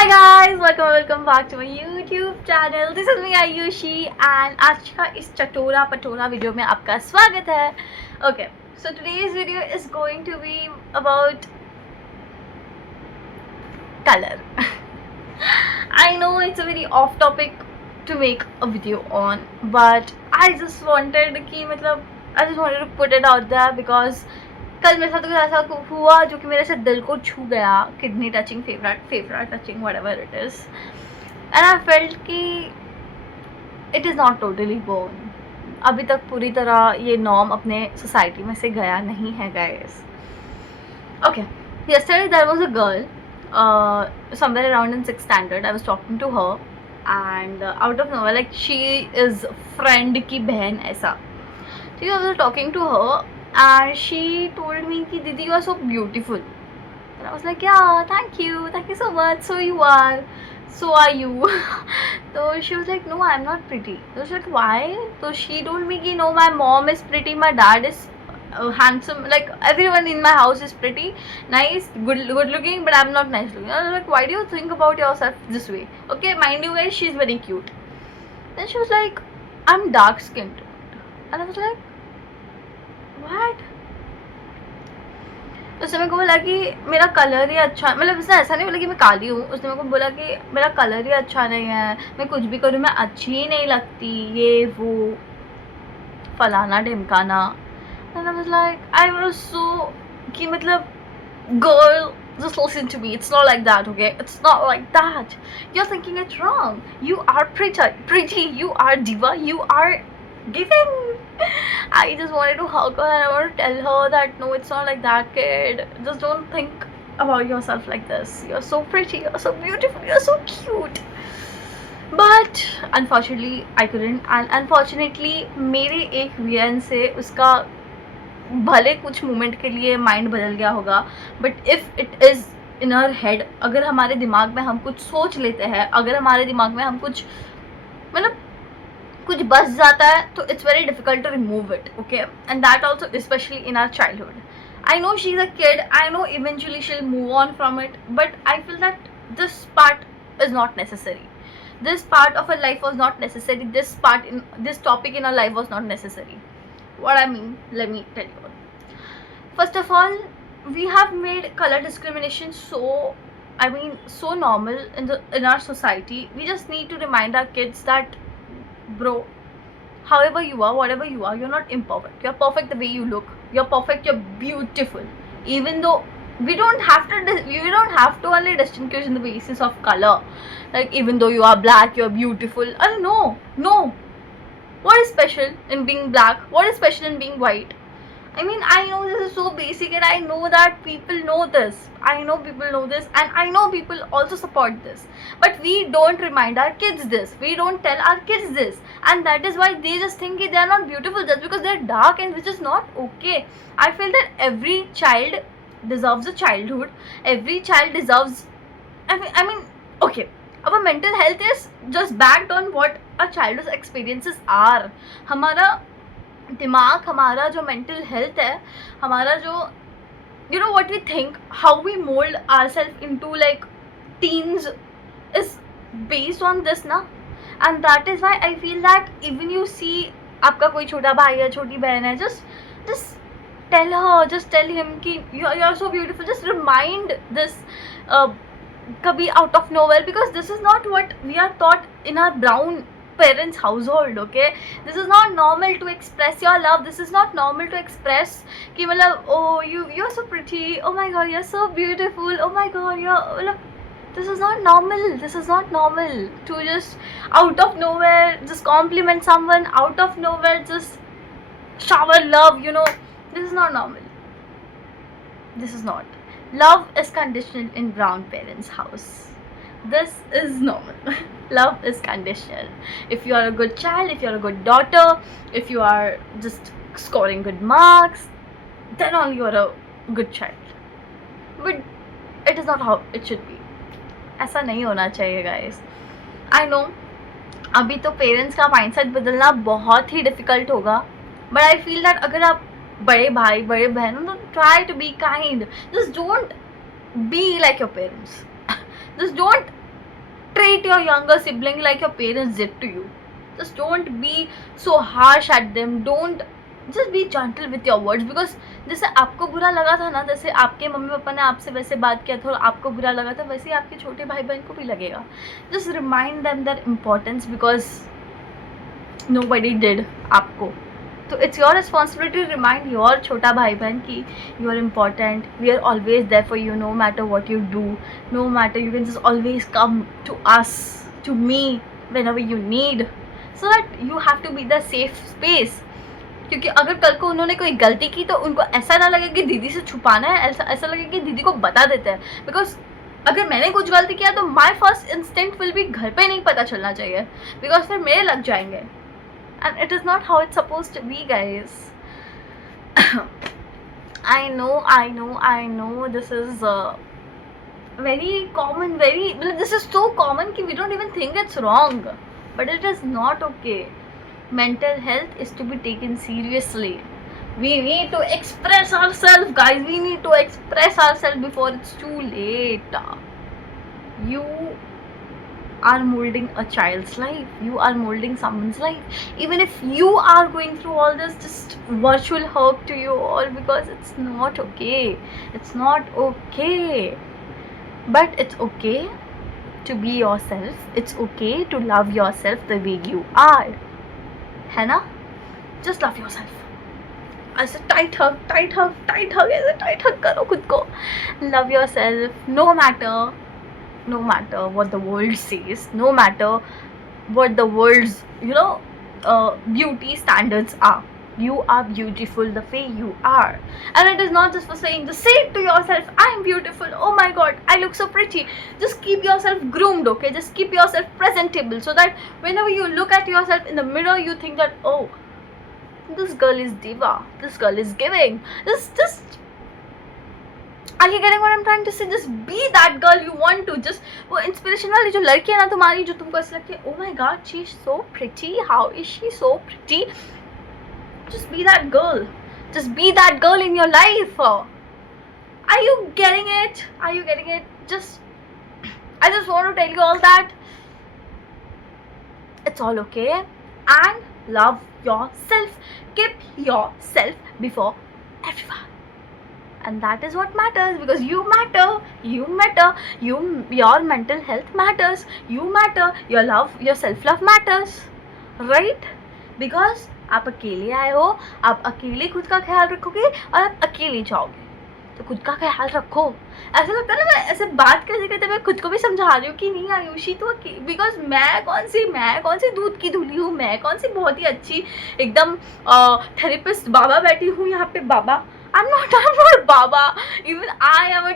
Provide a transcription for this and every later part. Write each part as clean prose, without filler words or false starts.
Hi guys, welcome back to my YouTube channel. This is me Ayushi and आज का इस चटोरा पटोरा video में आपका स्वागत है. Okay, so today's video is going to be about color. I know it's a very off topic to make a video on, but I just wanted to put it out there because कल मेरे साथ कुछ ऐसा हुआ जो कि मेरे से दिल को छू गया. Kidney touching, favourite touching, whatever it is. And I felt कि it is not totally born. अभी तक पूरी तरह ये नॉर्म अपने सोसाइटी में से गया नहीं है guys. Okay, yesterday there was a girl somewhere around in 6th standard. I was talking to her and out of nowhere, like she is friend की बहन ऐसा. ठीक है, I was talking to her and she told me कि दीदी you are so beautiful. And I was like, yeah, thank you so much, so you are, so are you. So she was like, no, I'm not pretty. So she was like, why? So she told me कि no, my mom is pretty, my dad is handsome, like everyone in my house is pretty, nice, good looking, but I'm not nice looking. I was like, why do you think about yourself this way? Okay, mind you guys, she's very cute. Then she was like, I'm dark skinned. And I was like, What? उसने मेरे को बोला कि मेरा colour ही अच्छा, मतलब उसने ऐसा नहीं बोला कि मैं काली हूँ. उसने मेरे को बोला कि मेरा कलर ही अच्छा नहीं है, मैं कुछ भी करूँ मैं अच्छी ही नहीं लगती, ये वो फलाना ढिमकाना. And I was like, I was so कि मतलब girl, just listen to me, it's not like that, okay? It's not like that. You're thinking it wrong. You are pretty, you are diva, you are giving. I just wanted to hug her and I want to tell her that no, it's not like that, kid. Just don't think about yourself like this. You're so pretty, you're so beautiful, you're so cute. But unfortunately I couldn't. And unfortunately मेरे एक VN से उसका भले कुछ moment के लिए mind बदल गया होगा, but if it is in her head, अगर हमारे दिमाग में हम कुछ सोच लेते हैं, अगर हमारे दिमाग में हम कुछ मतलब कुछ बस जाता है, तो it's very difficult to remove it. Okay, and that also specially in our childhood. I know she is a kid, I know eventually she will move on from it, but I feel that this part is not necessary. This part of her life was not necessary. This topic in her life was not necessary. What I mean, let me tell you. First of all, we have made color discrimination so normal in our society. We just need to remind our kids that, bro, however you are, whatever you are, you're not imperfect. You're perfect the way you look. You're perfect. You're beautiful. Even though we don't have to only distinguish in the basis of color. Like even though you are black, you're beautiful. I don't know. No. What is special in being black? What is special in being white? I mean, I know this is so basic and I know that people know this. I know people know this and I know people also support this. But we don't remind our kids this. We don't tell our kids this. And that is why they just think they are not beautiful just because they are dark, and which is not okay. I feel that every child deserves a childhood. Every child deserves... I mean, okay. Our mental health is just backed on what our childhood experiences are. हमारा दिमाग, हमारा जो mental health है, हमारा जो you know what we think, how we mold ourselves into like teens is based on this ना. And that is why I feel that even you see आपका कोई छोटा भाई है, छोटी बहन है, just tell her, just tell him कि you are so beautiful. Just remind this कभी out of nowhere, because this is not what we are taught in our brown parents household. Okay, this is not normal to express your love. This is not normal to express कि मतलब oh you're so pretty, oh my god you're so beautiful, oh my god you're... This is not normal. This is not normal to just out of nowhere just compliment someone, out of nowhere just shower love, you know. This is not normal. This is not. Love is conditional in brown parents house. This is normal. Love is conditional. If you are a good child, if you are a good daughter, if you are just scoring good marks, then only you are a good child. But it is not how it should be. ऐसा नहीं होना चाहिए guys. I know अभी तो parents का mindset बदलना बहुत ही difficult होगा, बट आई फील दैट अगर आप बड़े भाई बड़े बहन हो तो try to be kind. Just don't be like your parents. Just don't treat your younger sibling like your parents did to you. Just don't be so harsh at them. Don't, just be gentle with your words. Because जैसे आपको बुरा लगा था ना, जैसे आपके mummy papa ने आपसे वैसे बात किया था और आपको बुरा लगा था, वैसे ही आपके छोटे भाई बहन को भी लगेगा. Just remind them their importance because nobody did आपको. तो it's your responsibility to remind your छोटा भाई बहन कि you are important, we are always there for you no matter what you do, no matter, you can just always come to us, to me whenever you need, so that you have to be the safe space. क्योंकि अगर कल को उन्होंने कोई गलती की तो उनको ऐसा ना लगे कि दीदी से छुपाना है, ऐसा लगे कि दीदी को बता देते हैं. बिकॉज अगर मैंने कुछ गलती किया तो my first instinct will be घर पे नहीं पता चलना चाहिए, बिकॉज फिर मेरे लग जाएंगे. And it is not how it's supposed to be, guys. I know this is very common, this is so common that we don't even think it's wrong, but it is not okay. Mental health is to be taken seriously. We need to express ourselves, guys. We need to express ourselves before it's too late. You are molding a child's life, you are molding someone's life. Even if you are going through all this, just virtual hug to you all, because it's not okay. It's not okay. But it's okay to be yourself. It's okay to love yourself the way you are. है ना? Just love yourself. ऐसे tight hug ऐसे tight hug करो खुद को. Love yourself no matter what the world says, no matter what the world's beauty standards are. You are beautiful the way you are, and it is not just for saying. Just say it to yourself, I am beautiful, oh my god, I look so pretty. Just keep yourself groomed, okay? Just keep yourself presentable, so that whenever you look at yourself in the mirror, you think that, oh, this girl is diva, this girl is giving. Just are you getting what I'm trying to say? Just be that girl you want to. Just वो inspiration वाली जो लड़की है ना तुम्हारी, जो तुमको ऐसा लगती है, oh my god, she's so pretty, how is she so pretty? Just be that girl. Just be that girl in your life. Are you getting it? Are you getting it? I just want to tell you all that it's all okay, and love yourself. Keep yourself before everyone. And that is what matters, because you matter, your mental health matters, you matter, your self-love matters, right? Because आप अकेले आए हो, आप अकेले खुद का ख्याल रखोगे और आप अकेले जाओगे, तो खुद का ख्याल रखो. ऐसा लगता है ना, मैं ऐसे बात करते करते मैं खुद को भी समझा रही हूँ कि नहीं आयुषी तो, बिकॉज मैं कौन सी दूध की धुली हूँ, मैं कौन सी बहुत ही अच्छी एकदम थेरेपिस्ट बाबा बैठी हूँ यहाँ पे. बाबा, I'm not Baba. Even I am a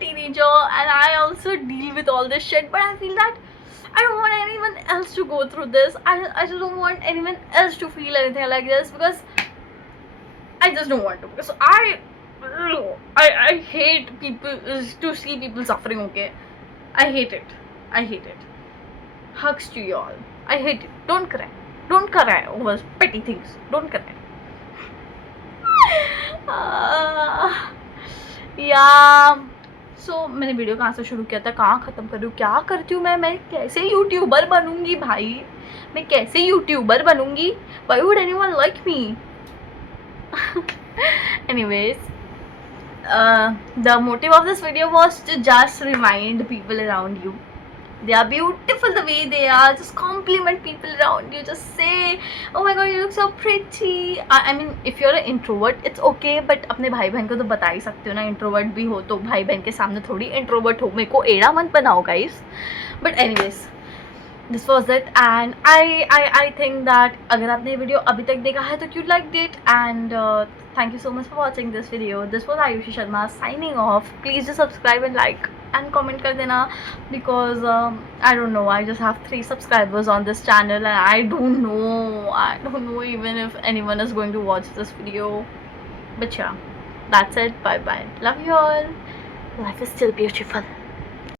teenager, and I also deal with all this shit. But I feel that I don't want anyone else to go through this. I just don't want anyone else to feel anything like this, because I just don't want to. Because I hate people to see people suffering. Okay, I hate it. Hugs to you all. I hate it. Don't cry over petty things. Don't cry. सो मैंने video कहाँ से शुरू किया था, कहाँ ख़त्म करूँ, क्या करती हूँ मैं कैसे यूट्यूबर बनूँगी भाई, मैं कैसे यूट्यूबर बनूँगी? Why would anyone like me? Anyways, the motive of this video was to just remind people around you they are beautiful the way they are. Just compliment people around you. Just say, oh my god, you look so pretty. I mean, if you're an introvert, it's okay. But अपने भाई बहन को तो बता ही सकते हो ना. Introvert भी हो तो भाई बहन के सामने थोड़ी इंट्रोवर्ट हो. मेरे को एड़ा मत बनाओ guys. But anyways, this was it, and I think that अगर आपने ये वीडियो अभी तक देखा है तो you liked it, and thank you so much for watching this video. This was Ayushi Sharma signing off. Please just subscribe and like and comment कर देना, because I don't know, I just have 3 subscribers on this channel, and I don't know even if anyone is going to watch this video. But yeah, that's it. Bye bye. Love you all. Life is still beautiful.